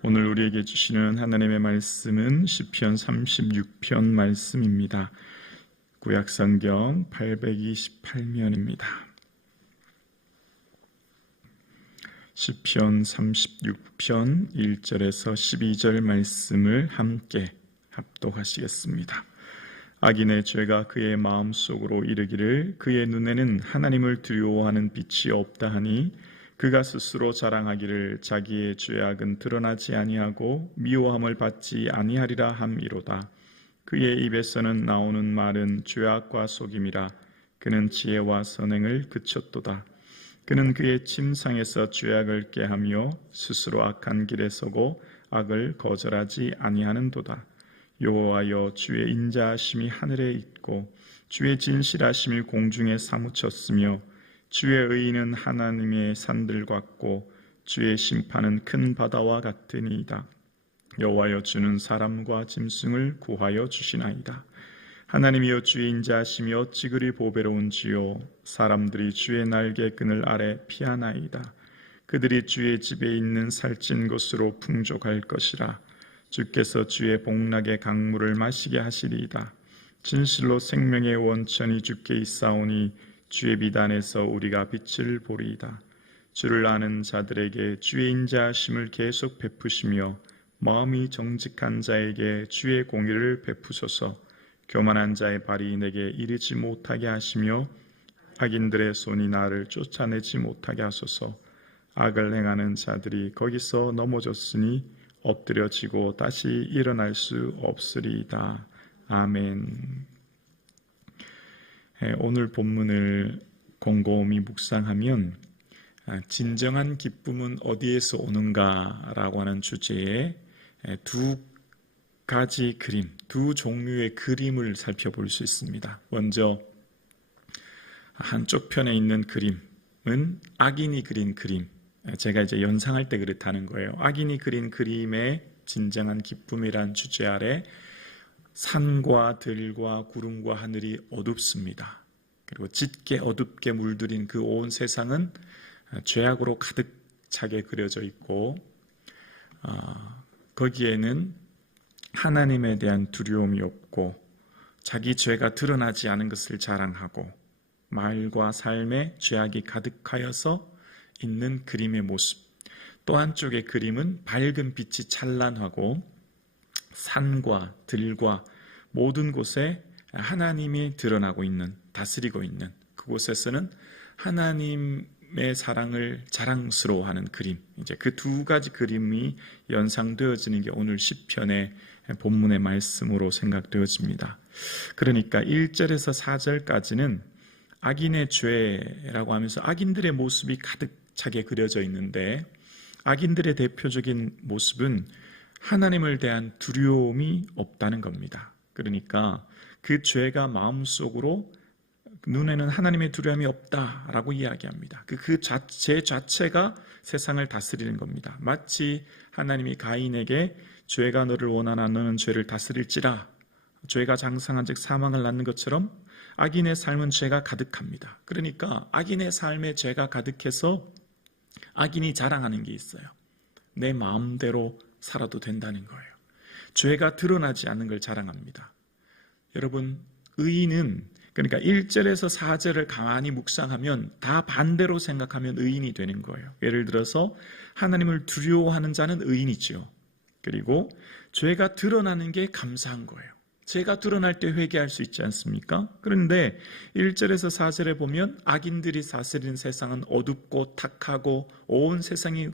오늘 우리에게 주시는 하나님의 말씀은 시편 36편 말씀입니다. 구약성경 828면입니다. 시편 36편 1절에서 12절 말씀을 함께 합독하시겠습니다. 악인의 죄가 그의 마음속으로 이르기를 그의 눈에는 하나님을 두려워하는 빛이 없다 하니 그가 스스로 자랑하기를 자기의 죄악은 드러나지 아니하고 미워함을 받지 아니하리라 함이로다. 그의 입에서는 나오는 말은 죄악과 속임이라. 그는 지혜와 선행을 그쳤도다. 그는 그의 침상에서 죄악을 꾀하며 스스로 악한 길에 서고 악을 거절하지 아니하는도다. 여호와여, 주의 인자하심이 하늘에 있고 주의 진실하심이 공중에 사무쳤으며 주의 의는 하나님의 산들 같고 주의 심판은 큰 바다와 같으니이다. 여호와여, 주는 사람과 짐승을 구하여 주시나이다. 하나님이여, 주의 인자하심이 어찌 그리 보배로운지요. 사람들이 주의 날개 그늘 아래 피하나이다. 그들이 주의 집에 있는 살찐 곳으로 풍족할 것이라. 주께서 주의 복락의 강물을 마시게 하시리이다. 진실로 생명의 원천이 주께 있사오니 주의 비단에서 우리가 빛을 보리이다. 주를 아는 자들에게 주의 인자하심을 계속 베푸시며 마음이 정직한 자에게 주의 공의를 베푸소서. 교만한 자의 발이 내게 이르지 못하게 하시며 악인들의 손이 나를 쫓아내지 못하게 하소서. 악을 행하는 자들이 거기서 넘어졌으니 엎드려지고 다시 일어날 수 없으리이다. 아멘. 오늘 본문을 곰곰이 묵상하면 진정한 기쁨은 어디에서 오는가라고 하는 주제에 두 가지 그림, 두 종류의 그림을 살펴볼 수 있습니다. 먼저 한쪽 편에 있는 그림은 악인이 그린 그림, 제가 이제 연상할 때 그렇다는 거예요. 악인이 그린 그림의 진정한 기쁨이란 주제 아래 산과 들과 구름과 하늘이 어둡습니다. 그리고 짙게 어둡게 물들인 그 온 세상은 죄악으로 가득 차게 그려져 있고 거기에는 하나님에 대한 두려움이 없고 자기 죄가 드러나지 않은 것을 자랑하고 말과 삶에 죄악이 가득하여서 있는 그림의 모습. 또 한쪽의 그림은 밝은 빛이 찬란하고 산과 들과 모든 곳에 하나님이 드러나고 있는, 다스리고 있는 그곳에서는 하나님의 사랑을 자랑스러워하는 그림. 이제 그 두 가지 그림이 연상되어지는 게 오늘 시편의 본문의 말씀으로 생각되어집니다. 그러니까 1절에서 4절까지는 악인의 죄라고 하면서 악인들의 모습이 가득 차게 그려져 있는데 악인들의 대표적인 모습은 하나님을 대한 두려움이 없다는 겁니다. 그러니까 그 죄가 마음속으로 눈에는 하나님의 두려움이 없다라고 이야기합니다. 그 죄 자체가 세상을 다스리는 겁니다. 마치 하나님이 가인에게 죄가 너를 원하나 너는 죄를 다스릴지라, 죄가 장성한 즉 사망을 낳는 것처럼 악인의 삶은 죄가 가득합니다. 그러니까 악인의 삶에 죄가 가득해서 악인이 자랑하는 게 있어요. 내 마음대로 살아도 된다는 거예요. 죄가 드러나지 않는 걸 자랑합니다. 여러분, 의인은, 그러니까 1절에서 4절을 가만히 묵상하면 다 반대로 생각하면 의인이 되는 거예요. 예를 들어서 하나님을 두려워하는 자는 의인이지요. 그리고 죄가 드러나는 게 감사한 거예요. 죄가 드러날 때 회개할 수 있지 않습니까? 그런데 1절에서 4절에 보면 악인들이 다스리는 세상은 어둡고 탁하고 온 세상이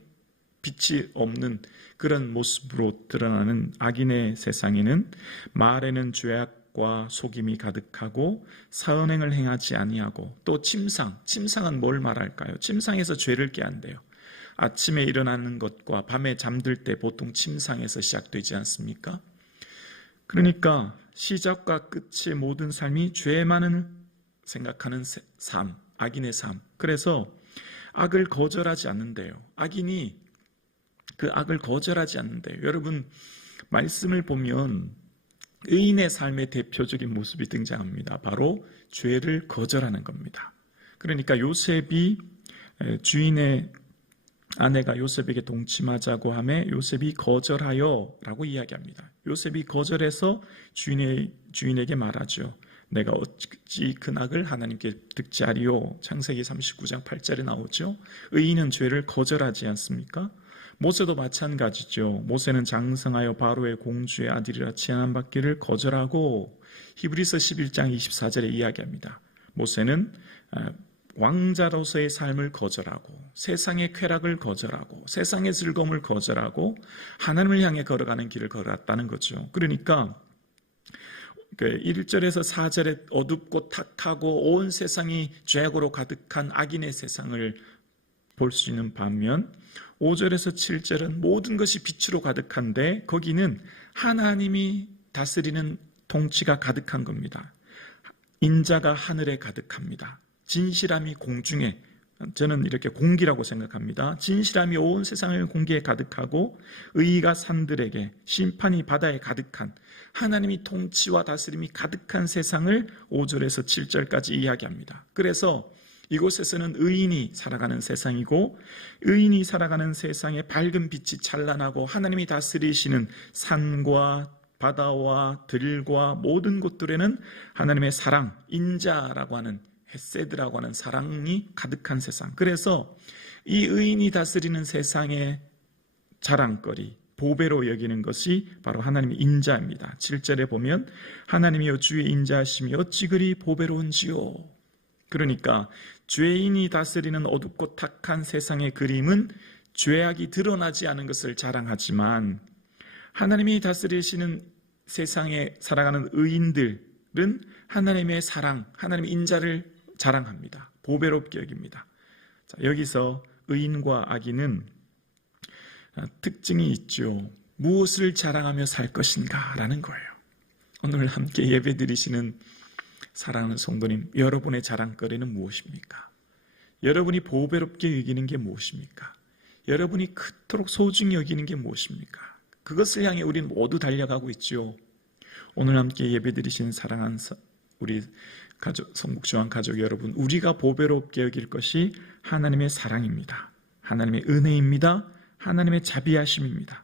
빛이 없는 그런 모습으로 드러나는 악인의 세상에는 말에는 죄악과 속임이 가득하고 사은행을 행하지 아니하고 또 침상은 뭘 말할까요? 침상에서 죄를 꾀한대요. 아침에 일어나는 것과 밤에 잠들 때 보통 침상에서 시작되지 않습니까? 그러니까 시작과 끝의 모든 삶이 죄만을 생각하는 삶, 악인의 삶. 그래서 악을 거절하지 않는데요. 악인이 그 악을 거절하지 않는데요. 여러분, 말씀을 보면 의인의 삶의 대표적인 모습이 등장합니다. 바로 죄를 거절하는 겁니다. 그러니까 요셉이 주인의 아내가 요셉에게 동침하자고 하매 요셉이 거절하여 라고 이야기합니다. 요셉이 거절해서 주인에게 말하죠. 내가 어찌 그 낙을 하나님께 득지하리요. 창세기 39장 8절에 나오죠. 의인은 죄를 거절하지 않습니까? 모세도 마찬가지죠. 모세는 장성하여 바로의 공주의 아들이라 칭함받기를 거절하고 히브리서 11장 24절에 이야기합니다. 모세는 왕자로서의 삶을 거절하고 세상의 쾌락을 거절하고 세상의 즐거움을 거절하고 하나님을 향해 걸어가는 길을 걸어갔다는 거죠. 그러니까 1절에서 4절에 어둡고 탁하고 온 세상이 죄악으로 가득한 악인의 세상을 볼 수 있는 반면 5절에서 7절은 모든 것이 빛으로 가득한데 거기는 하나님이 다스리는 통치가 가득한 겁니다. 인자가 하늘에 가득합니다. 진실함이 공중에, 저는 이렇게 공기라고 생각합니다. 진실함이 온 세상을 공기에 가득하고 의의가 산들에게, 심판이 바다에 가득한 하나님이 통치와 다스림이 가득한 세상을 5절에서 7절까지 이야기합니다. 그래서 이곳에서는 의인이 살아가는 세상이고 의인이 살아가는 세상에 밝은 빛이 찬란하고 하나님이 다스리시는 산과 바다와 들과 모든 곳들에는 하나님의 사랑, 인자라고 하는 헤세드라고 하는 사랑이 가득한 세상. 그래서 이 의인이 다스리는 세상의 자랑거리, 보배로 여기는 것이 바로 하나님의 인자입니다. 7절에 보면 하나님이여 주의 인자하심이 어찌 그리 보배로운지요. 그러니까 죄인이 다스리는 어둡고 탁한 세상의 그림은 죄악이 드러나지 않은 것을 자랑하지만 하나님이 다스리시는 세상에 살아가는 의인들은 하나님의 사랑, 하나님의 인자를 자랑합니다. 보배롭게 여깁니다. 자, 여기서 의인과 악인은 특징이 있죠. 무엇을 자랑하며 살 것인가 라는 거예요. 오늘 함께 예배 드리시는 사랑하는 성도님, 여러분의 자랑거리는 무엇입니까? 여러분이 보배롭게 여기는 게 무엇입니까? 여러분이 그토록 소중히 여기는 게 무엇입니까? 그것을 향해 우리는 모두 달려가고 있죠. 오늘 함께 예배드리신 사랑하는 우리 성북지원 가족 여러분, 우리가 보배롭게 여길 것이 하나님의 사랑입니다. 하나님의 은혜입니다. 하나님의 자비하심입니다.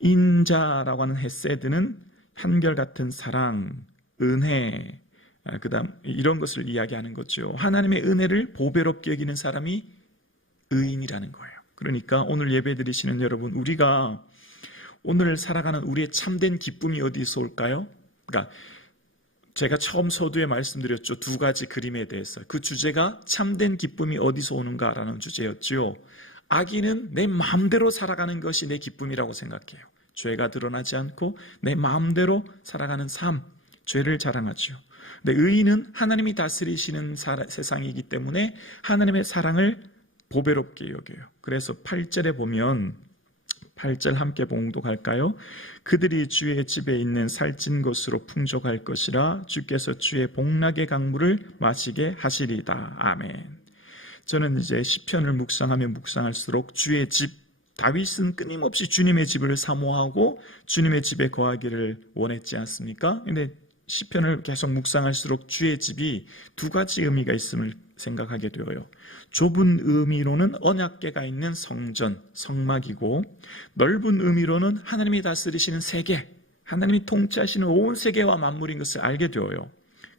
인자라고 하는 헤세드는 한결같은 사랑, 은혜, 그다음 이런 것을 이야기하는 거죠. 하나님의 은혜를 보배롭게 여기는 사람이 의인이라는 거예요. 그러니까 오늘 예배드리시는 여러분, 우리가 오늘 살아가는 우리의 참된 기쁨이 어디서 올까요? 그러니까 제가 처음 서두에 말씀드렸죠. 두 가지 그림에 대해서. 그 주제가 참된 기쁨이 어디서 오는가라는 주제였죠. 악인은 내 마음대로 살아가는 것이 내 기쁨이라고 생각해요. 죄가 드러나지 않고 내 마음대로 살아가는 삶, 죄를 자랑하죠. 근데 의인은 하나님이 다스리시는 세상이기 때문에 하나님의 사랑을 보배롭게 여겨요. 그래서 8절에 보면 8절 함께 봉독할까요? 그들이 주의 집에 있는 살찐 것으로 풍족할 것이라 주께서 주의 복락의 강물을 마시게 하시리다. 아멘. 저는 이제 시편을 묵상하면 묵상할수록 주의 집, 다윗은 끊임없이 주님의 집을 사모하고 주님의 집에 거하기를 원했지 않습니까? 근데 시편을 계속 묵상할수록 주의 집이 두 가지 의미가 있음을 생각하게 되어요. 좁은 의미로는 언약궤가 있는 성전, 성막이고 넓은 의미로는 하나님이 다스리시는 세계, 하나님이 통치하시는 온 세계와 만물인 것을 알게 되어요.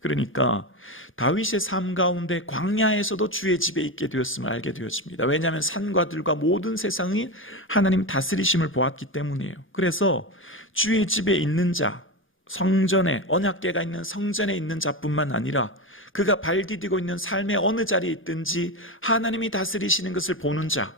그러니까 다윗의 삶 가운데 광야에서도 주의 집에 있게 되었음을 알게 되어집니다. 왜냐하면 산과 들과 모든 세상이 하나님 다스리심을 보았기 때문이에요. 그래서 주의 집에 있는 자, 성전에, 언약궤가 있는 성전에 있는 자뿐만 아니라 그가 발 디디고 있는 삶의 어느 자리에 있든지 하나님이 다스리시는 것을 보는 자,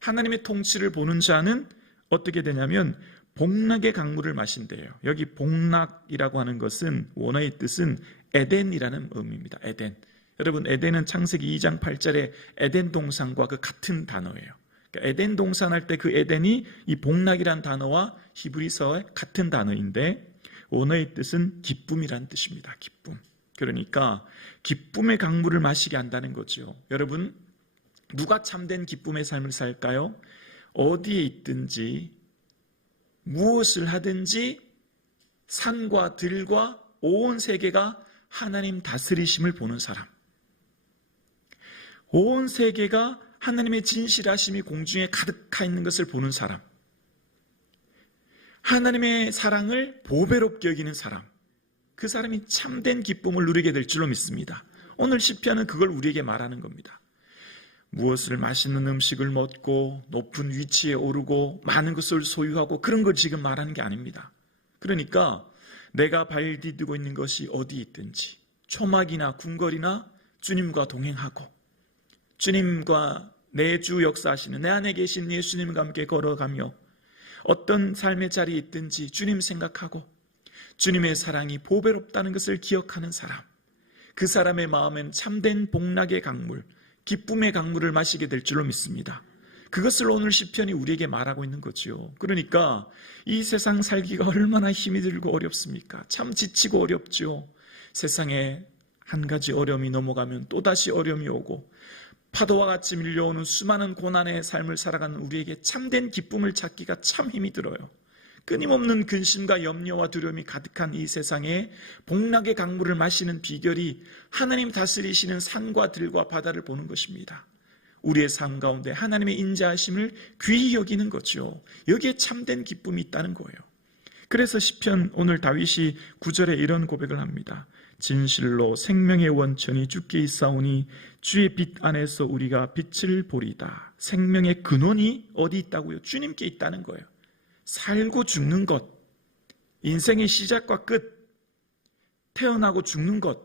하나님의 통치를 보는 자는 어떻게 되냐면 복락의 강물을 마신대요. 여기 복락이라고 하는 것은 원어의 뜻은 에덴이라는 의미입니다. 에덴. 여러분, 에덴은 창세기 2장 8절에 에덴 동산과 그 같은 단어예요. 그러니까 에덴 동산 할 때 그 에덴이 이 복락이란 단어와 히브리서의 같은 단어인데 원어의 뜻은 기쁨이란 뜻입니다. 기쁨. 그러니까 기쁨의 강물을 마시게 한다는 거죠. 여러분, 누가 참된 기쁨의 삶을 살까요? 어디에 있든지 무엇을 하든지 산과 들과 온 세계가 하나님 다스리심을 보는 사람, 온 세계가 하나님의 진실하심이 공중에 가득하 있는 것을 보는 사람, 하나님의 사랑을 보배롭게 여기는 사람, 그 사람이 참된 기쁨을 누리게 될 줄로 믿습니다. 오늘 시편은 그걸 우리에게 말하는 겁니다. 무엇을 맛있는 음식을 먹고 높은 위치에 오르고 많은 것을 소유하고 그런 걸 지금 말하는 게 아닙니다. 그러니까 내가 발 디디고 있는 것이 어디 있든지 초막이나 궁궐이나 주님과 동행하고 주님과 내 주 역사하시는 내 안에 계신 예수님과 함께 걸어가며 어떤 삶의 자리에 있든지 주님 생각하고 주님의 사랑이 보배롭다는 것을 기억하는 사람, 그 사람의 마음엔 참된 복락의 강물, 기쁨의 강물을 마시게 될 줄로 믿습니다. 그것을 오늘 시편이 우리에게 말하고 있는 거죠. 그러니까 이 세상 살기가 얼마나 힘이 들고 어렵습니까? 참 지치고 어렵죠. 세상에 한 가지 어려움이 넘어가면 또다시 어려움이 오고 파도와 같이 밀려오는 수많은 고난의 삶을 살아가는 우리에게 참된 기쁨을 찾기가 참 힘이 들어요. 끊임없는 근심과 염려와 두려움이 가득한 이 세상에 복락의 강물을 마시는 비결이 하나님 다스리시는 산과 들과 바다를 보는 것입니다. 우리의 삶 가운데 하나님의 인자하심을 귀히 여기는 거죠. 여기에 참된 기쁨이 있다는 거예요. 그래서 시편 오늘 다윗이 9절에 이런 고백을 합니다. 진실로 생명의 원천이 주께 있사오니 주의 빛 안에서 우리가 빛을 보리다. 생명의 근원이 어디 있다고요? 주님께 있다는 거예요. 살고 죽는 것, 인생의 시작과 끝, 태어나고 죽는 것,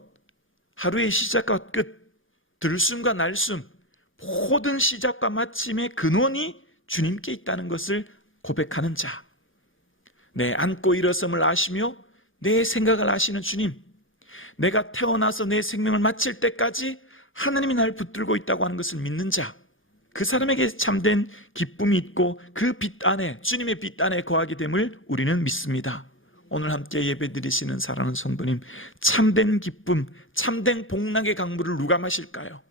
하루의 시작과 끝, 들숨과 날숨, 모든 시작과 마침의 근원이 주님께 있다는 것을 고백하는 자, 내 앉고 일어섬을 아시며 내 생각을 아시는 주님, 내가 태어나서 내 생명을 마칠 때까지 하나님이 날 붙들고 있다고 하는 것을 믿는 자, 그 사람에게 참된 기쁨이 있고 그 빛 안에, 주님의 빛 안에 거하게 됨을 우리는 믿습니다. 오늘 함께 예배드리시는 사랑하는 성도님, 참된 기쁨, 참된 복락의 강물을 누가 마실까요?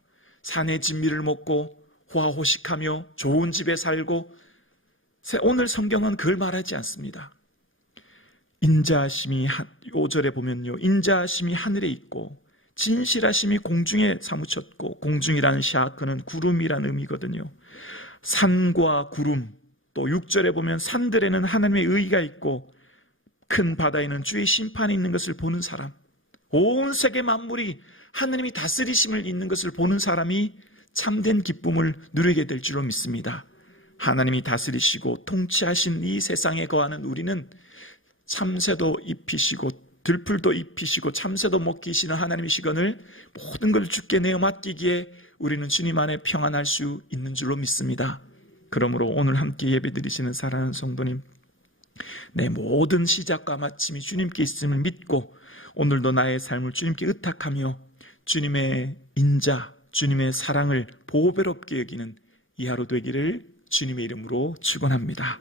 산의 진미를 먹고 호화호식하며 좋은 집에 살고, 오늘 성경은 그걸 말하지 않습니다. 인자하심이 5절에 보면요, 인자하심이 하늘에 있고 진실하심이 공중에 사무쳤고, 공중이라는 샤크는 구름이라는 의미거든요. 산과 구름, 또 6절에 보면 산들에는 하나님의 의가 있고 큰 바다에는 주의 심판이 있는 것을 보는 사람, 온 세계 만물이 하나님이 다스리심을 있는 것을 보는 사람이 참된 기쁨을 누리게 될 줄로 믿습니다. 하나님이 다스리시고 통치하신 이 세상에 거하는 우리는 참새도 입히시고 들풀도 입히시고 참새도 먹히시는 하나님이시거늘 모든 걸 주께 내어 맡기기에 우리는 주님 안에 평안할 수 있는 줄로 믿습니다. 그러므로 오늘 함께 예배드리시는 사랑하는 성도님, 내 모든 시작과 마침이 주님께 있음을 믿고 오늘도 나의 삶을 주님께 의탁하며 주님의 인자, 주님의 사랑을 보배롭게 여기는 이 하루 되기를 주님의 이름으로 축원합니다.